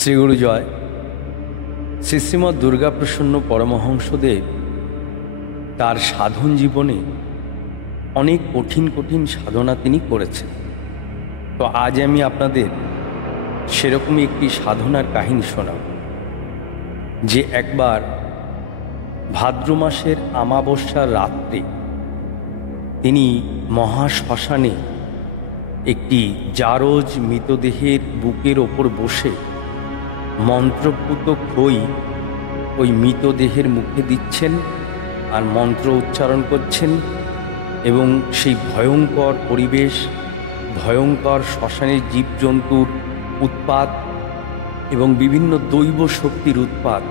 শ্রীগুরু জয়। শ্রী শ্রীমৎ দুর্গাপ্রসন্ন পরমহংসদেব তার সাধন জীবনে অনেক কঠিন কঠিন সাধনা তিনি করেছেন। তো আজ আমি আপনাদের সেরকমই একটি সাধনার কাহিনী শোনাব, যে একবার ভাদ্র মাসের অমাবস্যার রাত্রে তিনি মহাশ্মশানে একটি জারজ মৃতদেহের বুকের ওপর বসে মন্ত্রপুত খই ওই মৃতদেহের মুখে দিচ্ছেন আর মন্ত্র উচ্চারণ করছেন, এবং সেই ভয়ঙ্কর পরিবেশ, ভয়ঙ্কর শ্মশানের জীবজন্তুর উৎপাত এবং বিভিন্ন দৈব শক্তির উৎপাত,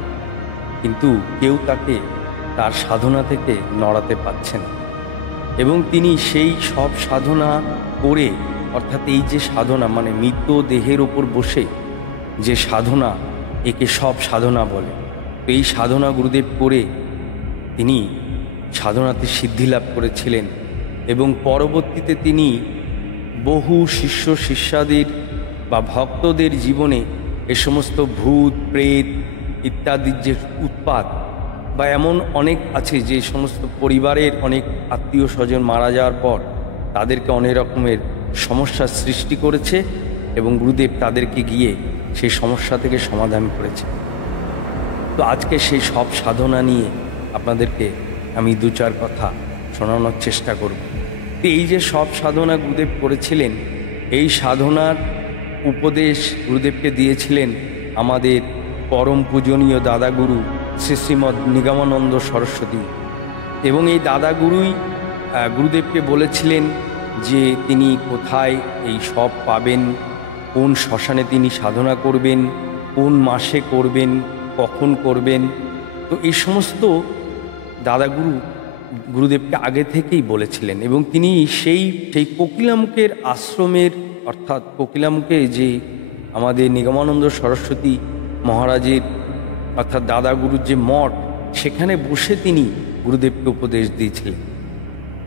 কিন্তু কেউ তাকে তার সাধনা থেকে নড়াতে পারছে না। এবং তিনি সেই সব সাধনা করে, অর্থাৎ এই যে সাধনা মানে মৃতদেহের ওপর বসে যে সাধনা, একে সব সাধনা বলে। এই সাধনা গুরুদেব করে তিনি সাধনাতে সিদ্ধি লাভ করেছিলেন, এবং পরবর্তীতে তিনি বহু শিষ্য শিষ্যাদের বা ভক্তদের জীবনে এ সমস্ত ভূত প্রেত ইত্যাদির যে উৎপাত, বা এমন অনেক আছে যে সমস্ত পরিবারের অনেক আত্মীয় স্বজন মারা যাওয়ার পর তাদেরকে অনেক রকমের সমস্যার সৃষ্টি করেছে, এবং গুরুদেব তাদেরকে গিয়ে সেই সমস্যা থেকে সমাধান করেছে। তো আজকে সেই সব সাধনা নিয়ে আপনাদেরকে আমি দু চার কথা শোনানোর চেষ্টা করব। তো এই যে সব সাধনা গুরুদেব করেছিলেন, এই সাধনার উপদেশ গুরুদেবকে দিয়েছিলেন আমাদের পরম পূজনীয় দাদাগুরু শ্রী শ্রীমৎ নিগমানন্দ সরস্বতী। এবং এই দাদাগুরুই গুরুদেবকে বলেছিলেন যে তিনি কোথায় এই সব পাবেন, কোন শ্মশানে তিনি সাধনা করবেন, কোন মাসে করবেন, কখন করবেন। তো এই সমস্ত দাদাগুরু গুরুদেবকে আগে থেকেই বলেছিলেন, এবং তিনি সেই কোকিলামুখের আশ্রমের, অর্থাৎ কোকিলামুখে যে আমাদের নিগমানন্দ সরস্বতী মহারাজের অর্থাৎ দাদাগুরুর যে মঠ, সেখানে বসে তিনি গুরুদেবকে উপদেশ দিয়েছিলেন।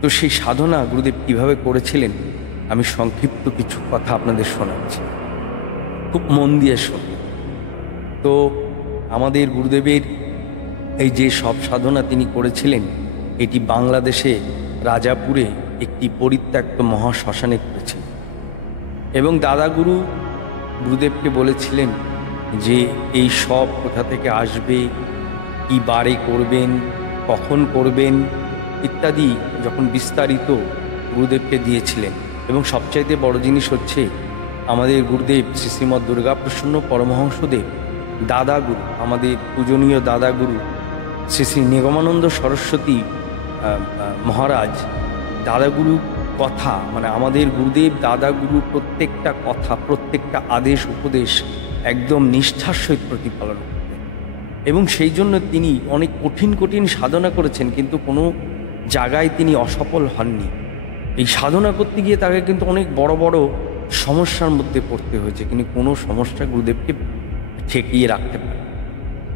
তো সেই সাধনা গুরুদেব কীভাবে করেছিলেন আমি সংক্ষিপ্ত কিছু কথা আপনাদের শোনাচ্ছি, খুব মন দিয়ে শুনুন। তো আমাদের গুরুদেবের এই যে সব সাধনা তিনি করেছিলেন, এটি বাংলাদেশে রাজাপুরে একটি পরিত্যক্ত মহাশ্মশানে করেছিলেন। এবং দাদাগুরু গুরুদেবকে বলেছিলেন যে এই সব কোথা থেকে আসবে, কী বারে করবেন, কখন করবেন ইত্যাদি যখন বিস্তারিত গুরুদেবকে দিয়েছিলেন। এবং সবচাইতে বড় জিনিস হচ্ছে আমাদের গুরুদেব শ্রী শ্রীমৎ দুর্গাপ্রসন্ন পরমহংসদেব দাদাগুরু, আমাদের পূজনীয় দাদাগুরু শ্রী শ্রী নিগমানন্দ সরস্বতী মহারাজ দাদাগুরু কথা, মানে আমাদের গুরুদেব দাদাগুরু প্রত্যেকটা কথা, প্রত্যেকটা আদেশ উপদেশ একদম নিষ্ঠার সহিত প্রতিপালন করতেন। এবং সেই জন্য তিনি অনেক কঠিন কঠিন সাধনা করেছেন, কিন্তু কোনো জায়গায় তিনি অসফল হননি। এই সাধনা করতে গিয়ে তাকে কিন্তু অনেক বড় বড় সমস্যার মধ্যে পড়তে হয়েছে, কিন্তু কোনো সমস্যা গুরুদেবকে ঠেকিয়ে রাখতে পারে।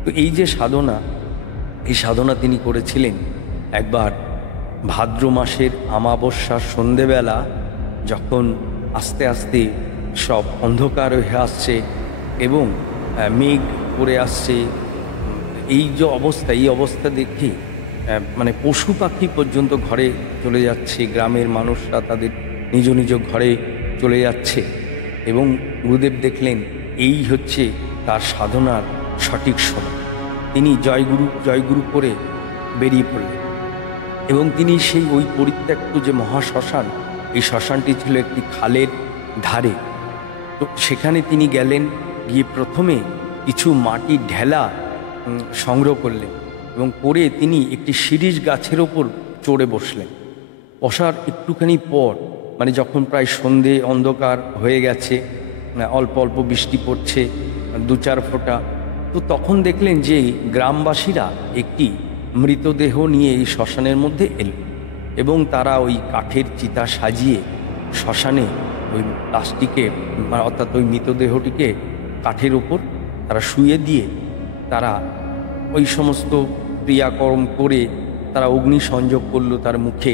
তো এই যে সাধনা, এই সাধনা তিনি করেছিলেন একবার ভাদ্র মাসের অমাবস্যার সন্ধেবেলা, যখন আস্তে আস্তে সব অন্ধকার হয়ে আসছে এবং মেঘ করে আসছে, এই যে অবস্থা, এই অবস্থা দেখে মানে পশু পাখি পর্যন্ত ঘরে চলে যাচ্ছে, গ্রামের মানুষরা তাদের নিজ নিজ ঘরে চলে যাচ্ছে। এবং গুরুদেব দেখলেন এই হচ্ছে তার সাধনার সঠিক সময়। তিনি জয়গুরু জয়গুরু করে বেরিয়ে পড়লেন, এবং তিনি সেই ওই পরিত্যক্ত যে মহাশ্মশান, এই শ্মশানটি ছিল একটি খালের ধারে। তো সেখানে তিনি গেলেন, গিয়ে প্রথমে কিছু মাটির ঢেলা সংগ্রহ করলেন, এবং করে তিনি একটি শিরীষ গাছের ওপর চড়ে বসলেন। বসার একটুখানি পর, মানে যখন প্রায় সন্ধে অন্ধকার হয়ে গেছে, অল্প অল্প বৃষ্টি পড়ছে, দু চার ফোঁটা, তো তখন দেখলেন যে গ্রামবাসীরা একটি মৃতদেহ নিয়ে এই শ্মশানের মধ্যে এল, এবং তারা ওই কাঠের চিতা সাজিয়ে শ্মশানে ওই লাশটিকে, অর্থাৎ ওই মৃতদেহটিকে কাঠের ওপর তারা শুয়ে দিয়ে তারা ওই সমস্ত ক্রিয়াকর্ম করে তারা অগ্নি সংযোগ করলো তার মুখে।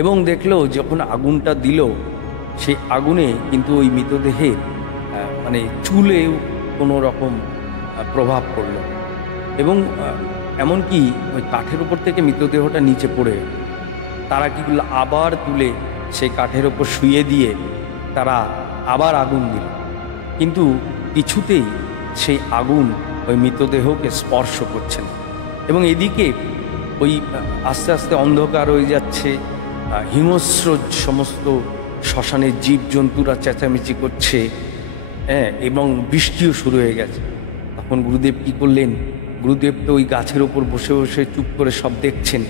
এবং দেখলো যখন আগুনটা দিল, সেই আগুনে কিন্তু ওই মৃতদেহের মানে চুলে কোনো রকম প্রভাব পড়ল এবং এমনকি ওই কাঠের ওপর থেকে মৃতদেহটা নিচে পড়ে তারা কী করলো, আবার তুলে সেই কাঠের ওপর শুইয়ে দিয়ে তারা আবার আগুন দিল, কিন্তু কিছুতেই সেই আগুন ওই মৃতদেহকে স্পর্শ করছে না। এবং এদিকে ওই আস্তে আস্তে অন্ধকার হয়ে যাচ্ছে, হিংস্র সমস্ত শ্মশানের জীবজন্তুরা চেঁচামেচি করছে, হ্যাঁ, এবং বৃষ্টিও শুরু হয়ে গেছে। তখন গুরুদেব কী করলেন, গুরুদেব তো ওই গাছের ওপর বসে বসে চুপ করে সব দেখছেন।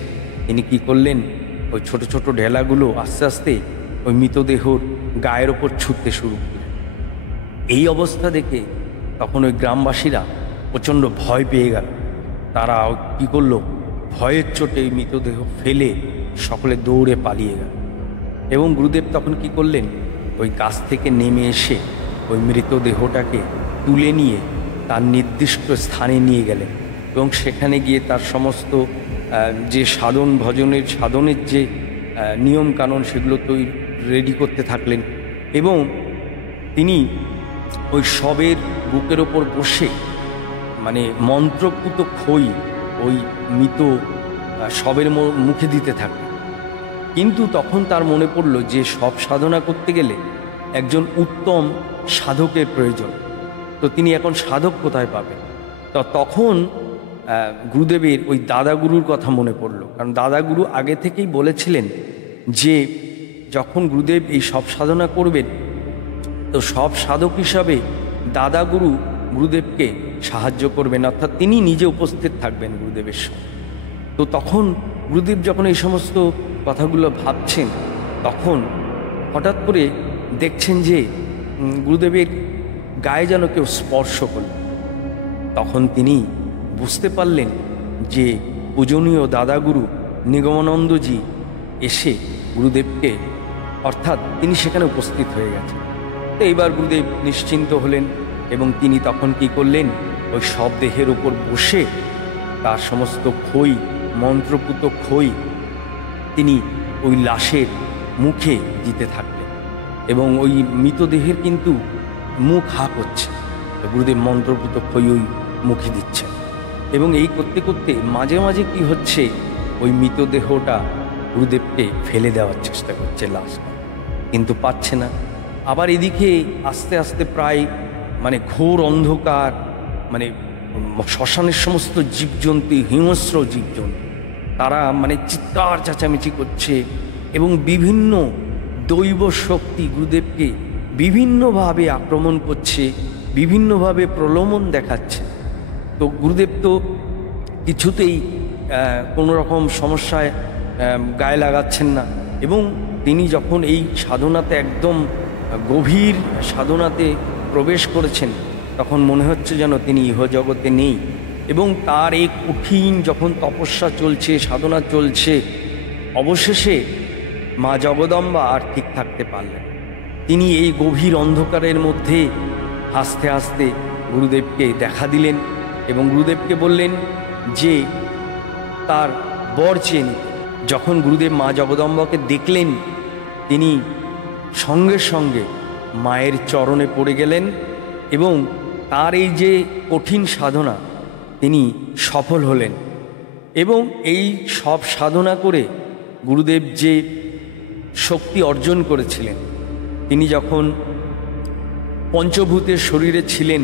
তিনি কী করলেন, ওই ছোট ছোট ঢেলাগুলো আস্তে আস্তে ওই মৃতদেহর গায়ের ওপর ছুটতে শুরু করলেন। এই অবস্থা দেখে তখন ওই গ্রামবাসীরা প্রচণ্ড ভয় পেয়ে গেল। তারা কী করলো, ভয়ের চোটে এই মৃতদেহ ফেলে সকলে দৌড়ে পালিয়ে গেল। এবং গুরুদেব তখন কি করলেন, ওই গাছ থেকে নেমে এসে ওই মৃতদেহটাকে তুলে নিয়ে তার নির্দিষ্ট স্থানে নিয়ে গেলেন এবং সেখানে গিয়ে তার সমস্ত যে সাধনের যে নিয়মকানুন সেগুলো তো রেডি করতে থাকলেন। এবং তিনি ওই শবের বুকের ওপর বসে মানে মন্ত্রপুত খই ওই মৃত শবের মুখে দিতে থাকলেন। কিন্তু তখন তার মনে পড়ল যে সব সাধনা করতে গেলে একজন উত্তম সাধকের প্রয়োজন, তো তিনি এখন সাধক কোথায় পাবেন? তো তখন গুরুদেবের ওই দাদাগুরুর কথা মনে পড়ল, কারণ দাদাগুরু আগে থেকেই বলেছিলেন যে যখন গুরুদেব এই সব সাধনা করবেন তো সব সাধক হিসাবে দাদাগুরু গুরুদেবকে সাহায্য করবেন, অর্থাৎ তিনি নিজে উপস্থিত থাকবেন গুরুদেবের সঙ্গে। তো তখন গুরুদেব যখন এই সমস্ত কথাগুলো ভাবছেন, তখন হঠাৎ করে দেখছেন যে গুরুদেবের গায়ে যেন কেউ স্পর্শ করল। তখন তিনি বুঝতে পারলেন যে পূজনীয় দাদাগুরু নিগমানন্দজি এসে গুরুদেবকে, অর্থাৎ তিনি সেখানে উপস্থিত হয়ে গেছেন। তো এইবার গুরুদেব নিশ্চিন্ত হলেন এবং তিনি তখন কি করলেন, ওই সব দেহের উপর বসে তার সমস্ত খই, মন্ত্রপুত খই তিনি ওই লাশের মুখে দিতে থাকলেন এবং ওই মৃতদেহের কিন্তু মুখ হা করছে, গুরুদেব মন্ত্রপুত খই ওই মুখে দিচ্ছেন। এবং এই করতে করতে মাঝে মাঝে কি হচ্ছে, ওই মৃতদেহটা গুরুদেবকে ফেলে দেওয়ার চেষ্টা করছে লাশটা, কিন্তু পাচ্ছে না। আবার এদিকে আস্তে আস্তে প্রায় মানে ঘোর অন্ধকার, মানে শ্মশানের সমস্ত জীবজন্তু, হিংস্র জীবজন্তু, তারা মানে চিৎকার চেঁচামেচি করছে এবং বিভিন্ন দৈব শক্তি গুরুদেবকে বিভিন্নভাবে আক্রমণ করছে, বিভিন্নভাবে প্রলোভন দেখাচ্ছে। তো গুরুদেব তো কিছুতেই কোনো রকম সমস্যায় গায়ে লাগাচ্ছেন না এবং তিনি যখন এই সাধনাতে একদম গভীর সাধনাতে প্রবেশ করেছেন, তখন মনে হচ্ছে যেন তিনি ইহজগতে নেই। এবং তার এই কঠিন যখন তপস্যা চলছে, সাধনা চলছে, অবশেষে মা জগদম্বা আর ঠিক থাকতে পারলেন। তিনি এই গভীর অন্ধকারের মধ্যে হাসতে হাসতে গুরুদেবকে দেখা দিলেন এবং গুরুদেবকে বললেন যে তার বর চেয়ে নিতে। যখন গুরুদেব মা জগদম্বাকে দেখলেন, তিনি সঙ্গে সঙ্গে মায়ের চরণে পড়ে গেলেন এবং তার এই যে কঠিন সাধনা তিনি সফল হলেন। এবং এই সব সাধনা করে গুরুদেব যে শক্তি অর্জন করেছিলেন, তিনি যখন পঞ্চভূতের শরীরে ছিলেন,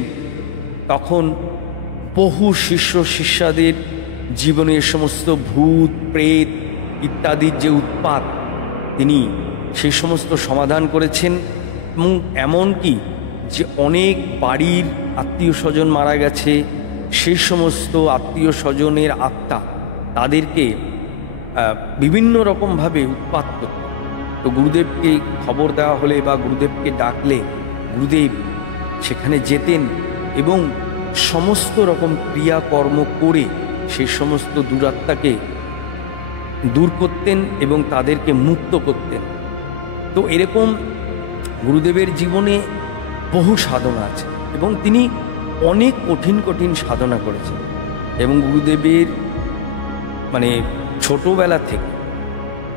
তখন বহু শিষ্য শিষ্যাদের জীবনের সমস্ত ভূত প্রেত ইত্যাদির যে উৎপাত, তিনি সেই সমস্ত সমাধান করেছেন। এবং এমনকি যে অনেক বাড়ির আত্মীয় স্বজন মারা গেছে, সেই সমস্ত আত্মীয় স্বজনের আত্মা তাদেরকে বিভিন্ন রকমভাবে উৎপাত করত। তো গুরুদেবকে খবর দেওয়া হলে বা গুরুদেবকে ডাকলে গুরুদেব সেখানে যেতেন এবং সমস্ত রকম ক্রিয়াকর্ম করে সেই সমস্ত দুরাত্মাকে দূর করতেন এবং তাদেরকে মুক্ত করতেন। তো এরকম গুরুদেবের জীবনে বহু সাধনা আছে এবং তিনি অনেক কঠিন কঠিন সাধনা করেছেন। এবং গুরুদেবের মানে ছোটোবেলা থেকে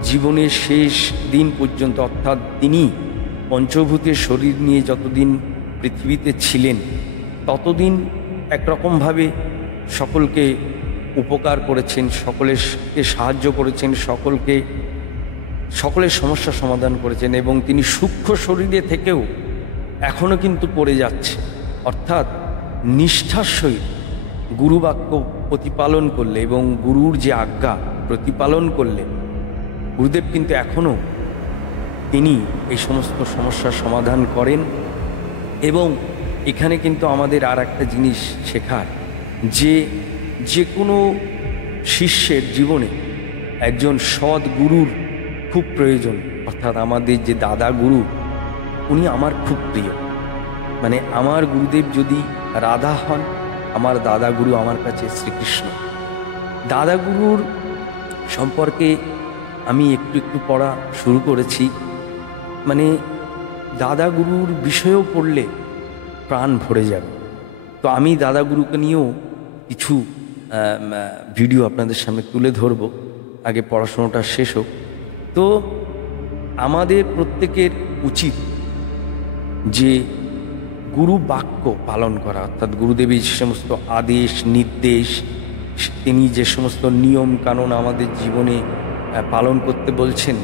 জীবনের শেষ দিন পর্যন্ত, অর্থাৎ তিনি পঞ্চভূতের শরীর নিয়ে যতদিন পৃথিবীতে ছিলেন, ততদিন একরকমভাবে সকলকে উপকার করেছেন, সকলকে সাহায্য করেছেন, সকলের সমস্যা সমাধান করেছেন, এবং তিনি সূক্ষ্ম শরীরে থেকেও এখনও কিন্তু করে যাচ্ছে। অর্থাৎ নিষ্ঠার সহিত গুরুবাক্য প্রতিপালন করলে এবং গুরুর যে আজ্ঞা প্রতিপালন করলে গুরুদেব কিন্তু এখনও তিনি এই সমস্ত সমস্যার সমাধান করেন। এবং এখানে কিন্তু আমাদের আর একটা জিনিস শেখার, যে কোনো শিষ্যের জীবনে একজন সৎ গুরুর খুব প্রয়োজন। অর্থাৎ আমাদের যে দাদা গুরু, উনি আমার খুব প্রিয়। মানে আমার গুরুদেব যদি রাধা হন, আমার দাদা গুরু আমার কাছে শ্রীকৃষ্ণ। দাদা গুরুর সম্পর্কে আমি একটু একটু পড়া শুরু করেছি। মানে দাদা গুরুর বিষয়েও পড়লে প্রাণ ভরে যাবে। তো আমি দাদা গুরুকে নিয়েও কিছু ভিডিও আপনাদের সামনে তুলে ধরব, আগে পড়াশোনাটা শেষ হোক। তো আমাদের প্রত্যেকের উচিত যে গুরু বাক্য পালন করা, অর্থাৎ গুরুদেবের যে সমস্ত আদেশ নির্দেশ, তিনি যে সমস্ত নিয়ম কানুন আমাদের জীবনে পালন করতে বলছেন,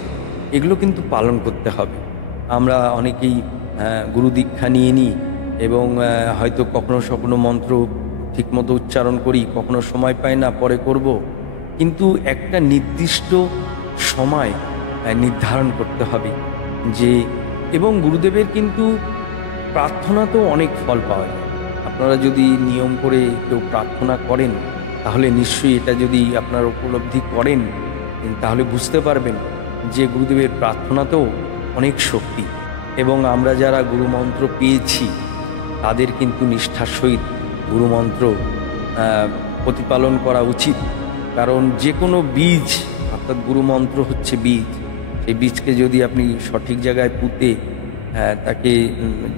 এগুলো কিন্তু পালন করতে হবে। আমরা অনেকেই গুরু দীক্ষা নিয়ে নিই এবং হয়তো কখনো মন্ত্র ঠিকমতো উচ্চারণ করি, কখনো সময় পাই না, পরে করব। কিন্তু একটা নির্দিষ্ট সময় নির্ধারণ করতে হবে যে, এবং গুরুদেবের কিন্তু প্রার্থনা তো অনেক ফল পাওয়া যায়। আপনারা যদি নিয়ম করে কেউ প্রার্থনা করেন, তাহলে নিশ্চয়ই এটা যদি আপনারা উপলব্ধি করেন, তাহলে বুঝতে পারবেন যে গুরুদেবের প্রার্থনাতেও অনেক শক্তি। এবং আমরা যারা গুরুমন্ত্র পেয়েছি তাদের কিন্তু নিষ্ঠার সহিত গুরুমন্ত্র প্রতিপালন করা উচিত। কারণ যে কোনো বীজ, অর্থাৎ গুরুমন্ত্র হচ্ছে বীজ, সেই বীজকে যদি আপনি সঠিক জায়গায় পুঁতে তাকে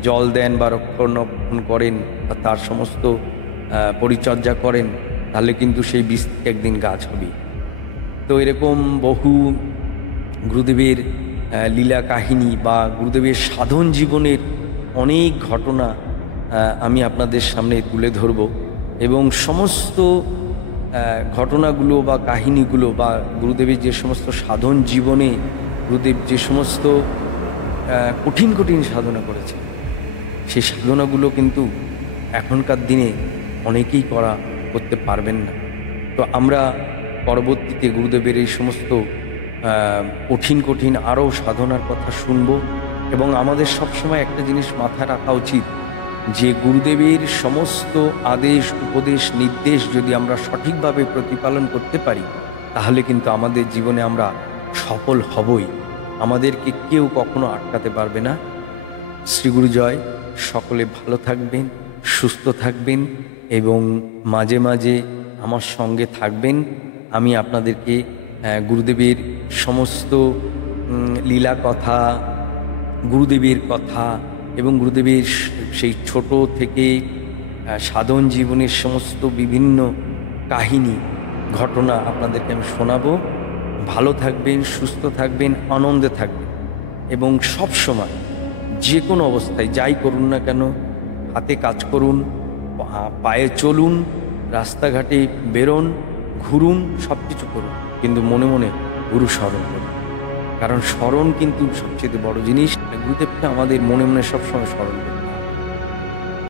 জল দেন বা রক্ষণাবেক্ষণ করেন বা তার সমস্ত পরিচর্যা করেন, তাহলে কিন্তু সেই বীজ থেকে একদিন গাছ হবে। তো এরকম বহু গুরুদেবের লীলা কাহিনী বা গুরুদেবের সাধন জীবনের অনেক ঘটনা আমি আপনাদের সামনে তুলে ধরব। এবং সমস্ত ঘটনাগুলো বা কাহিনীগুলো বা গুরুদেবের যে সমস্ত সাধন জীবনে গুরুদেব যে সমস্ত কঠিন কঠিন সাধনা করেছে, সেই সাধনাগুলো কিন্তু এখনকার দিনে অনেকেই করতে পারবেন না। তো আমরা পরবর্তীতে গুরুদেবের এই সমস্ত কঠিন আরও সাধনার কথা শুনব। এবং আমাদের সবসময় একটা জিনিস মাথায় রাখা উচিত যে গুরুদেবের সমস্ত আদেশ উপদেশ নির্দেশ যদি আমরা সঠিকভাবে প্রতিপালন করতে পারি, তাহলে কিন্তু আমাদের জীবনে আমরা সফল হবই। আমাদেরকে কেউ কখনো আটকাতে পারবে না। শ্রীগুরু জয়। সকলে ভালো থাকবেন, সুস্থ থাকবেন এবং মাঝে মাঝে আমার সঙ্গে থাকবেন। আমি আপনাদেরকে গুরুদেবের সমস্ত লীলা কথা, গুরুদেবের কথা এবং গুরুদেবের সেই ছোট থেকে সাধন জীবনের সমস্ত বিভিন্ন কাহিনী ঘটনা আপনাদেরকে আমি শোনাবো। ভালো থাকবেন, সুস্থ থাকবেন, আনন্দে থাকবেন এবং সব সময় যে কোনো অবস্থায় যাই করুন না কেন, হাতে কাজ করুন, পায়ে চলুন, রাস্তাঘাটে বেরোন, ঘুরুন, সব কিছু করুন, কিন্তু মনে মনে গুরু স্মরণ করুন। কারণ স্মরণ কিন্তু সবচেয়ে বড় জিনিস। গুরুদেবকে আমাদের মনে মনে সবসময় স্মরণ করুন।